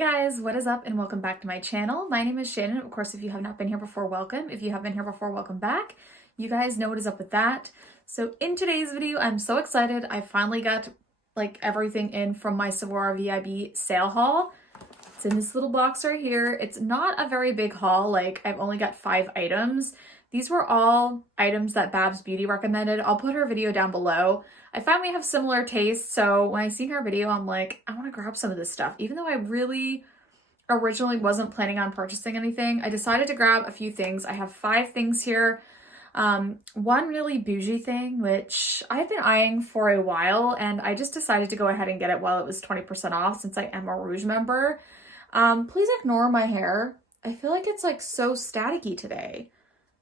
Guys, what is up and welcome back to my channel. My name is Shannon. Of course, if you have not been here before, welcome. If you have been here before, welcome back. You guys know what is up with that. So in today's video, I'm so excited. I finally got everything in from my Sephora VIB Sale Haul. It's in this little box right here. It's not a very big haul. I've only got 5 items. These were all items that BabsBeauty recommended. I'll put her video down below. I find we have similar tastes, so when I see her video, I'm like, I want to grab some of this stuff. Even though I really originally wasn't planning on purchasing anything, I decided to grab a few things. I have 5 things here. One really bougie thing, which I've been eyeing for a while, and I just decided to go ahead and get it while it was 20% off since I am a Rouge member. Please ignore my hair. I feel like it's so staticky today.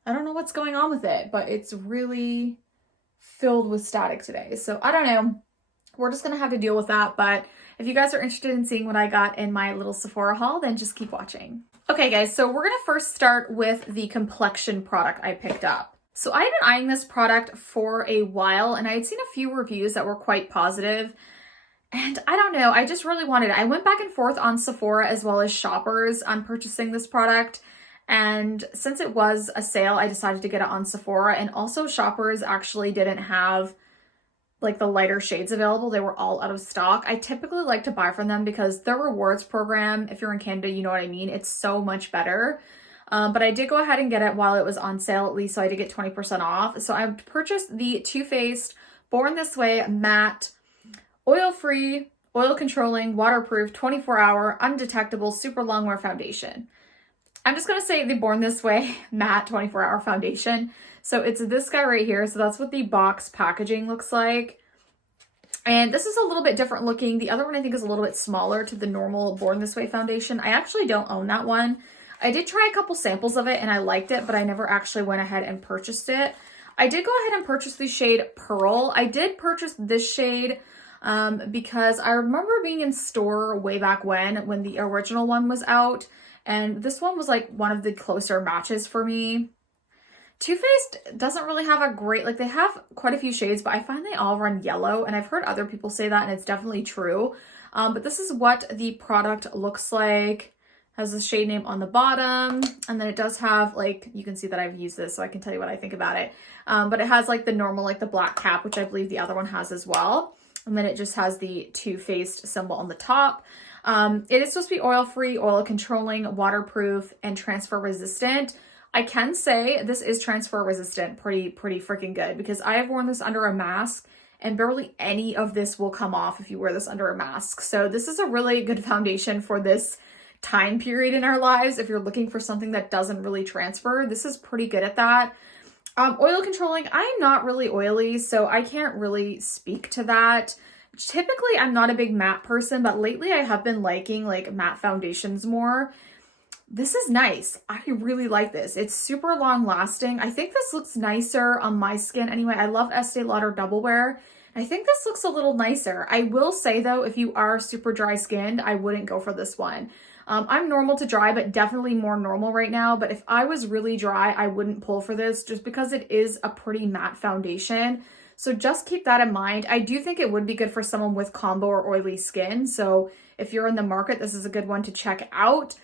I don't know what's going on with it, but it's really filled with static today. So I don't know. We're just going to have to deal with that. But if you guys are interested in seeing what I got in my little Sephora haul, then just keep watching. Okay, guys, so we're going to first start with the complexion product I picked up. So I've been eyeing this product for a while, and I had seen a few reviews that were quite positive. And I don't know, I just really wanted it. I went back and forth on Sephora as well as Shoppers on purchasing this product. And since it was a sale, I decided to get it on Sephora. And also Shoppers actually didn't have the lighter shades available. They were all out of stock. I typically like to buy from them because their rewards program, if you're in Canada, you know what I mean. It's so much better. But I did go ahead and get it while it was on sale, at least, so I did get 20% off. So I purchased the Too Faced Born This Way Matte Oil-Free, Oil-Controlling, Waterproof, 24-Hour, Undetectable, Super Long Wear Foundation. I'm just going to say the Born This Way Matte 24-Hour Foundation. So it's this guy right here. So that's what the box packaging looks like. And this is a little bit different looking. The other one I think is a little bit smaller to the normal Born This Way foundation. I actually don't own that one. I did try a couple samples of it and I liked it, but I never actually went ahead and purchased it. I did go ahead and purchase the shade Pearl. I did purchase this shade because I remember being in store way back when the original one was out. And this one was one of the closer matches for me. Too Faced doesn't really have a great, they have quite a few shades, but I find they all run yellow. And I've heard other people say that, and it's definitely true. But this is what the product looks like. Has the shade name on the bottom. And then it does have, you can see that I've used this, so I can tell you what I think about it. But it has the normal, the black cap, which I believe the other one has as well. And then it just has the Too Faced symbol on the top. It is supposed to be oil-free, oil-controlling, waterproof, and transfer-resistant. I can say this is transfer-resistant pretty freaking good because I have worn this under a mask and barely any of this will come off if you wear this under a mask. So this is a really good foundation for this time period in our lives. If you're looking for something that doesn't really transfer, this is pretty good at that. Oil-controlling, I'm not really oily, so I can't really speak to that. Typically, I'm not a big matte person, but lately I have been liking matte foundations more. This is nice. I really like this. It's super long lasting. I think this looks nicer on my skin anyway. I love Estee Lauder Double Wear. I think this looks a little nicer. I will say though, if you are super dry skinned, I wouldn't go for this one. I'm normal to dry, but definitely more normal right now. But if I was really dry, I wouldn't pull for this just because it is a pretty matte foundation. So just keep that in mind. I do think it would be good for someone with combo or oily skin. So if you're in the market, this is a good one to check out.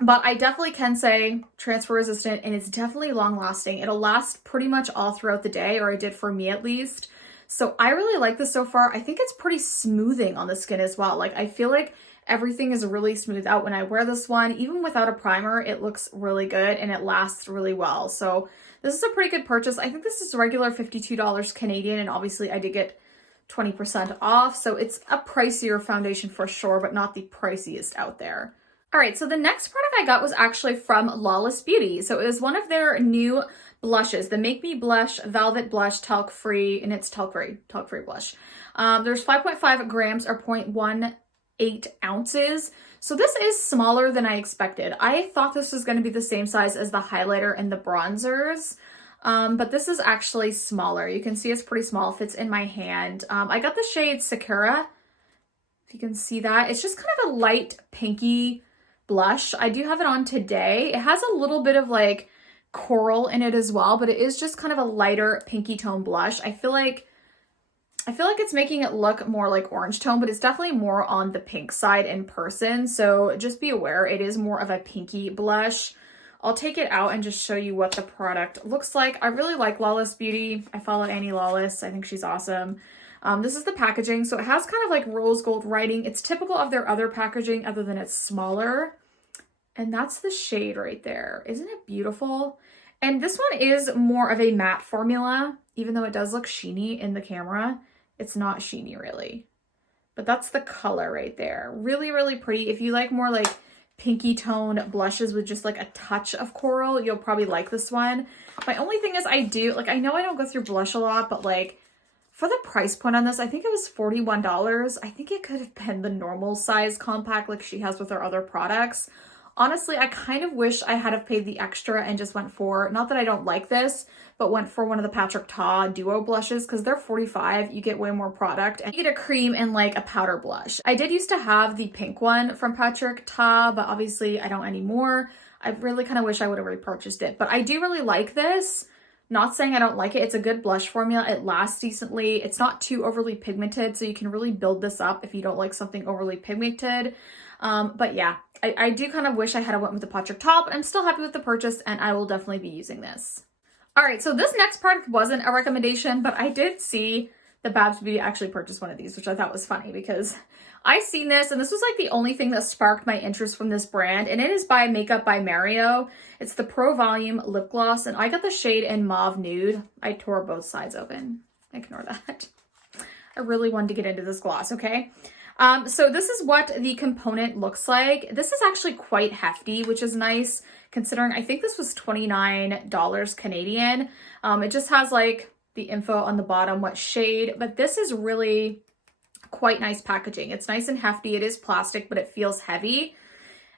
But I definitely can say transfer resistant, and it's definitely long lasting. It'll last pretty much all throughout the day, or it did for me at least. So I really like this so far. I think it's pretty smoothing on the skin as well. I feel like everything is really smooth out when I wear this one. Even without a primer, it looks really good and it lasts really well. So this is a pretty good purchase. I think this is regular $52 Canadian, and obviously I did get 20% off. So it's a pricier foundation for sure, but not the priciest out there. All right, so the next product I got was actually from Lawless Beauty. So it was one of their new blushes, the Make Me Blush Velvet Blush Talc Free, and it's talc free blush. There's 5.5 grams or 0.18 ounces. So this is smaller than I expected. I thought this was going to be the same size as the highlighter and the bronzers, but this is actually smaller. You can see it's pretty small, fits in my hand. I got the shade Sakura, if you can see that. It's just kind of a light pinky blush. I do have it on today. It has a little bit of coral in it as well, but it is just kind of a lighter pinky tone blush. I feel like I feel like it's making it look more like orange tone, but it's definitely more on the pink side in person. So just be aware, it is more of a pinky blush. I'll take it out and just show you what the product looks like. I really like Lawless Beauty. I follow Annie Lawless. I think she's awesome. This is the packaging. So it has kind of like rose gold writing. It's typical of their other packaging other than it's smaller. And that's the shade right there. Isn't it beautiful? And this one is more of a matte formula, even though it does look sheeny in the camera. It's not sheeny really. But that's the color right there. Really, really pretty. If you like more like pinky tone blushes with just like a touch of coral, you'll probably like this one. My only thing is I know I don't go through blush a lot, but like for the price point on this, I think it was $41. I think it could have been the normal size compact like she has with her other products. Honestly, I kind of wish I had have paid the extra and just went for, not that I don't like this, but went for one of the Patrick Ta duo blushes because they're $45. You get way more product and you get a cream and like a powder blush. I did used to have the pink one from Patrick Ta, but obviously I don't anymore. I really kind of wish I would have repurchased it, but I do really like this. Not saying I don't like it. It's a good blush formula. It lasts decently. It's not too overly pigmented, so you can really build this up if you don't like something overly pigmented. But yeah, I do kind of wish I had went with the Patrick Ta, but I'm still happy with the purchase and I will definitely be using this. All right, so this next product wasn't a recommendation, but I did see the BabsBeauty actually purchase one of these, which I thought was funny because I seen this and this was like the only thing that sparked my interest from this brand, and it is by Makeup by Mario. It's the Pro Volume Lip Gloss, and I got the shade in Mauve Nude. I tore both sides open. Ignore that. I really wanted to get into this gloss, okay? So this is what the component looks like. This is actually quite hefty, which is nice considering I think this was $29 Canadian. It just has like the info on the bottom, what shade, but this is really quite nice packaging. It's nice and hefty. It is plastic, but it feels heavy.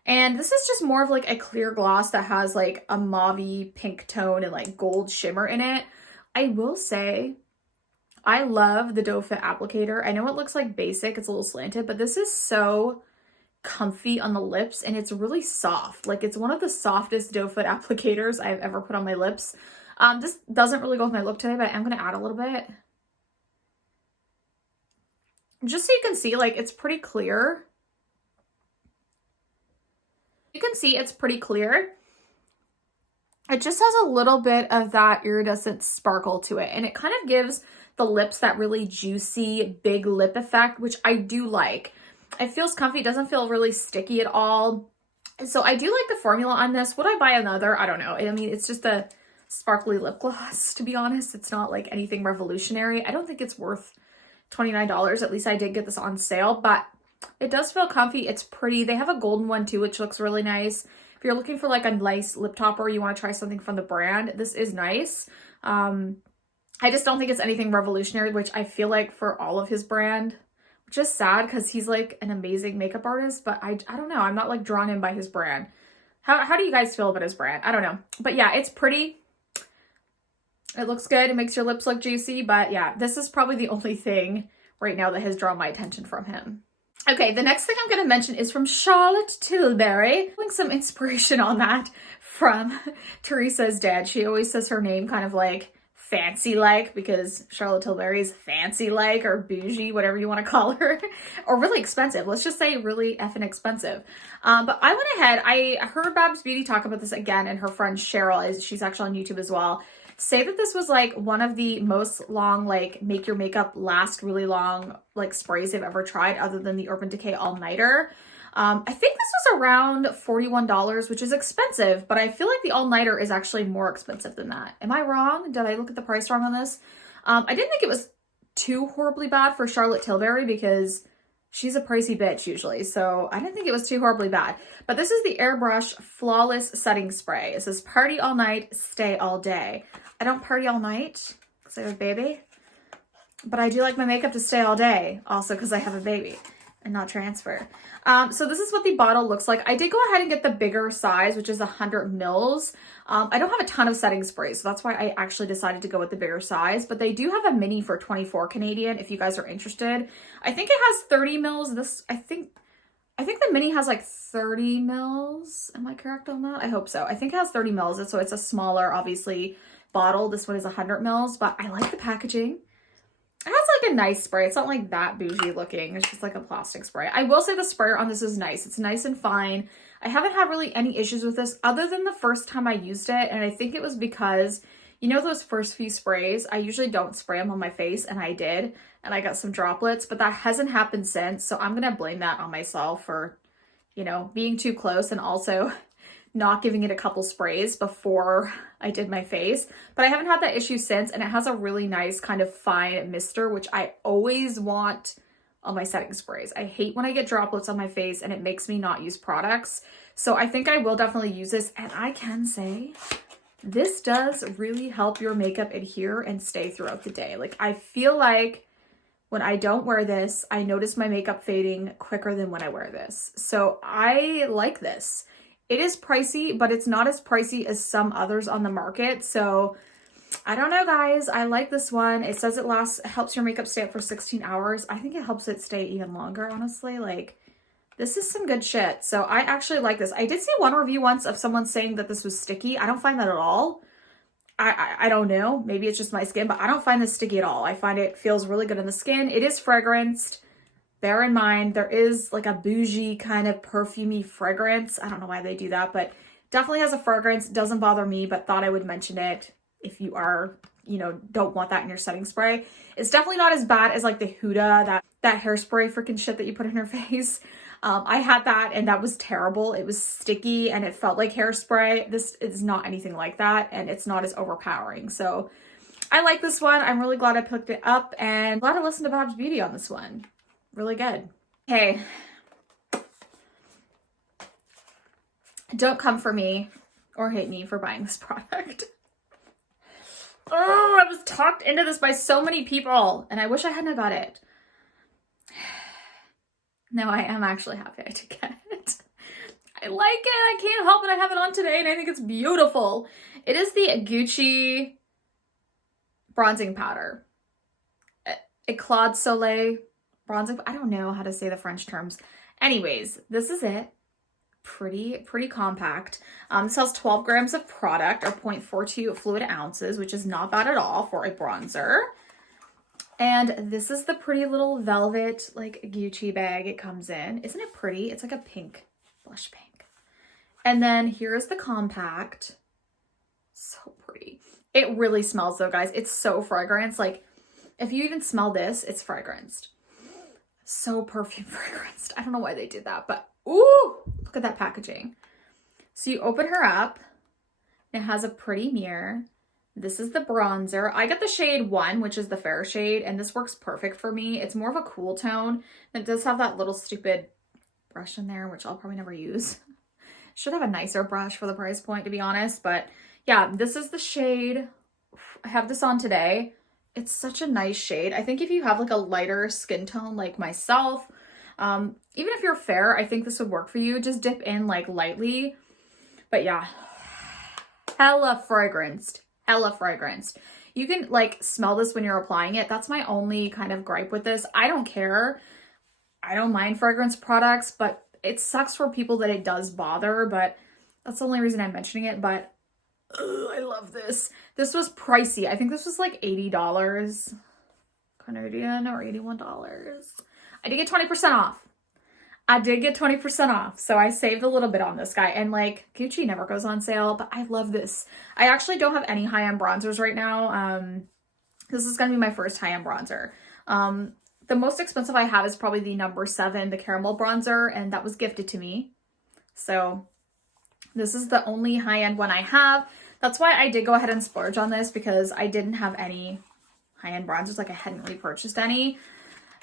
And this is just more of like a clear gloss that has like a mauve pink tone and like gold shimmer in it. I will say, I love the Doe Fit applicator. I know it looks like basic, it's a little slanted, but this is so comfy on the lips and it's really soft. Like it's one of the softest Doe Fit applicators I've ever put on my lips. This doesn't really go with my look today, but I'm going to add a little bit. Just so you can see, like it's pretty clear. You can see it's pretty clear. It just has a little bit of that iridescent sparkle to it, and it kind of gives the lips that really juicy, big lip effect, which I do like. It feels comfy. It doesn't feel really sticky at all. So I do like the formula on this. Would I buy another? I don't know. I mean, it's just a sparkly lip gloss, to be honest. It's not like anything revolutionary. I don't think it's worth $29. At least I did get this on sale, but it does feel comfy. It's pretty. They have a golden one too, which looks really nice. If you're looking for like a nice lip topper, you want to try something from the brand, this is nice. I just don't think it's anything revolutionary, which I feel like for all of his brand, which is sad because he's like an amazing makeup artist, but I don't know. I'm not like drawn in by his brand. How do you guys feel about his brand? I don't know. But yeah, it's pretty. It looks good. It makes your lips look juicy. But yeah, this is probably the only thing right now that has drawn my attention from him. Okay, the next thing I'm going to mention is from Charlotte Tilbury. Pulling some inspiration on that from Teresa's dad. She always says her name kind of like fancy-like because Charlotte Tilbury is fancy-like or bougie, whatever you want to call her, or really expensive. Let's just say really effing expensive. But I went ahead. I heard BabsBeauty talk about this again, and her friend Cheryl, she's actually on YouTube as well, say that this was like one of the most long, like make your makeup last really long, like sprays they've ever tried other than the Urban Decay All Nighter. I think this was around $41, which is expensive, but I feel like the All Nighter is actually more expensive than that. Am I wrong? Did I look at the price wrong on this? I didn't think it was too horribly bad for Charlotte Tilbury because she's a pricey bitch usually, so I didn't think it was too horribly bad. But this is the Airbrush Flawless Setting Spray. It says party all night, stay all day. I don't party all night because I have a baby, but I do like my makeup to stay all day also because I have a baby and not transfer. So this is what the bottle looks like. I did go ahead and get the bigger size, which is 100 mils. I don't have a ton of setting sprays, so that's why I actually decided to go with the bigger size, but they do have a mini for 24 Canadian if you guys are interested. I think it has 30 mils. I think the mini has like 30 mils. Am I correct on that? I hope so. I think it has 30 mils, so it's a smaller, obviously, bottle. This one is 100 mils, but I like the packaging. It has like a nice spray. It's not like that bougie looking. It's just like a plastic spray. I will say the sprayer on this is nice. It's nice and fine. I haven't had really any issues with this other than the first time I used it. And I think it was because, you know, those first few sprays, I usually don't spray them on my face, and I did. And I got some droplets, but that hasn't happened since. So I'm going to blame that on myself for, you know, being too close and also not giving it a couple sprays before I did my face. But I haven't had that issue since, and it has a really nice kind of fine mister, which I always want on my setting sprays. I hate when I get droplets on my face and it makes me not use products. So I think I will definitely use this, and I can say this does really help your makeup adhere and stay throughout the day. Like, I feel like when I don't wear this, I notice my makeup fading quicker than when I wear this. So I like this. It is pricey, but it's not as pricey as some others on the market. So I don't know, guys. I like this one. It says it helps your makeup stay up for 16 hours. I think it helps it stay even longer, honestly. Like, this is some good shit. So I actually like this. I did see one review once of someone saying that this was sticky. I don't find that at all. I don't know. Maybe it's just my skin, but I don't find this sticky at all. I find it feels really good in the skin. It is fragranced. Bear in mind, there is like a bougie kind of perfumey fragrance. I don't know why they do that, but definitely has a fragrance. Doesn't bother me, but thought I would mention it if you are, you know, don't want that in your setting spray. It's definitely not as bad as like the Huda, that hairspray freaking shit that you put in your face. I had that and that was terrible. It was sticky and it felt like hairspray. This is not anything like that, and it's not as overpowering. So I like this one. I'm really glad I picked it up, and glad I listened to BabsBeauty on this one. Really good. Okay. Don't come for me or hate me for buying this product. Oh, I was talked into this by so many people, and I wish I hadn't got it. No, I am actually happy I did get it. I like it. I can't help it. I have it on today, and I think it's beautiful. It is the Gucci bronzing powder. Eclat Soleil bronzing. I don't know how to say the French terms. Anyways, this is it. Pretty compact. This has 12 grams of product, or 0.42 fluid ounces, which is not bad at all for a bronzer. And this is the pretty little velvet, like, Gucci bag it comes in. Isn't it pretty? It's like a pink, blush pink. And then here's the compact. So pretty. It really smells though, guys. It's so fragrance. Like, if you even smell this, it's fragranced. So perfume fragranced. I don't know why they did that, but ooh, look at that packaging. So you open her up. It has a pretty mirror. This is the bronzer. I got the shade 1, which is the fair shade, and this works perfect for me. It's more of a cool tone. And it does have that little stupid brush in there, which I'll probably never use. Should have a nicer brush for the price point, to be honest. But yeah, this is the shade. I have this on today. It's such a nice shade. I think if you have like a lighter skin tone like myself, even if you're fair, I think this would work for you. Just dip in like lightly. But yeah, hella fragranced. Hella fragranced. You can like smell this when you're applying it. That's my only kind of gripe with this. I don't care. I don't mind fragrance products, but it sucks for people that it does bother, but that's the only reason I'm mentioning it. But I love this. This was pricey. I think this was like $80 Canadian or $81. I did get 20% off. I did get 20% off, so I saved a little bit on this guy. And like, Gucci never goes on sale, but I love this. I actually don't have any high-end bronzers right now. This is gonna be my first high-end bronzer. The most expensive I have is probably the number 7, the caramel bronzer, and that was gifted to me. So this is the only high-end one I have. That's why I did go ahead and splurge on this, because I didn't have any high-end bronzers. Like, I hadn't really purchased any.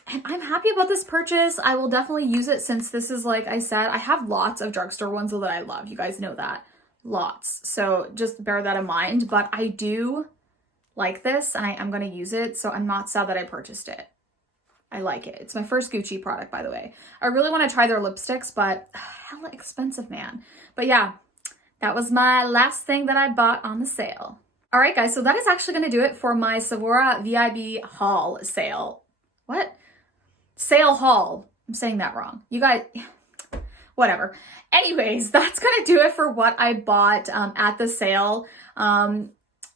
And I'm happy about this purchase. I will definitely use it, since this is, like I said, I have lots of drugstore ones that I love. You guys know that. Lots. So just bear that in mind. But I do like this, and I am going to use it. So I'm not sad that I purchased it. I like it. It's my first Gucci product, by the way. I really want to try their lipsticks, but hella expensive, man. But yeah, that was my last thing that I bought on the sale. All right, guys. So that is actually going to do it for my Sephora VIB haul sale. What? Sale haul. I'm saying that wrong. You guys, whatever. Anyways, that's going to do it for what I bought at the sale. I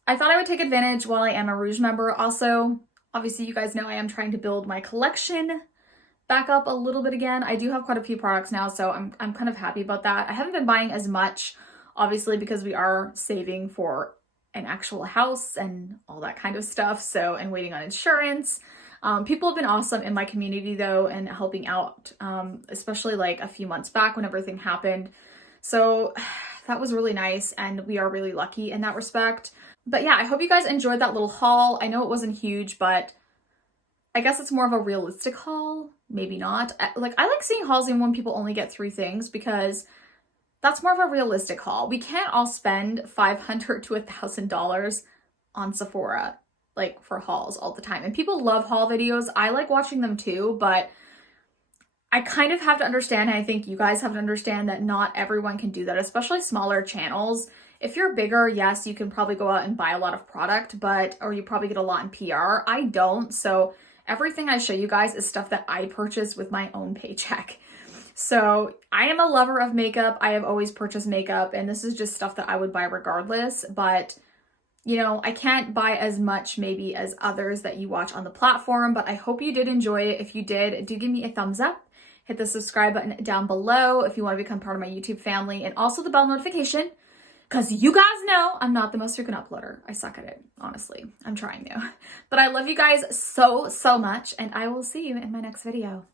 thought I would take advantage while I am a Rouge member. Also, Obviously, you guys know I am trying to build my collection back up a little bit again. I do have quite a few products now, so I'm kind of happy about that. I haven't been buying as much, obviously, because we are saving for an actual house and all that kind of stuff. So, and waiting on insurance. People have been awesome in my community though, and helping out, especially like a few months back when everything happened. So that was really nice, and we are really lucky in that respect. But yeah, I hope you guys enjoyed that little haul. I know it wasn't huge, but I guess it's more of a realistic haul. Maybe not. Like, I like seeing hauls even when people only get 3 things, because that's more of a realistic haul. We can't all spend $500 to $1,000 on Sephora, like, for hauls all the time. And people love haul videos. I like watching them too, but I kind of have to understand, and I think you guys have to understand, that not everyone can do that, especially smaller channels. If you're bigger, yes, you can probably go out and buy a lot of product, or you probably get a lot in PR. I don't, so everything I show you guys is stuff that I purchased with my own paycheck. So I am a lover of makeup. I have always purchased makeup, and this is just stuff that I would buy regardless. But, you know, I can't buy as much maybe as others that you watch on the platform, but I hope you did enjoy it. If you did, do give me a thumbs up. Hit the subscribe button down below if you want to become part of my YouTube family, and also the bell notification, because you guys know I'm not the most frequent uploader. I suck at it, honestly. I'm trying though. But I love you guys so, so much, and I will see you in my next video.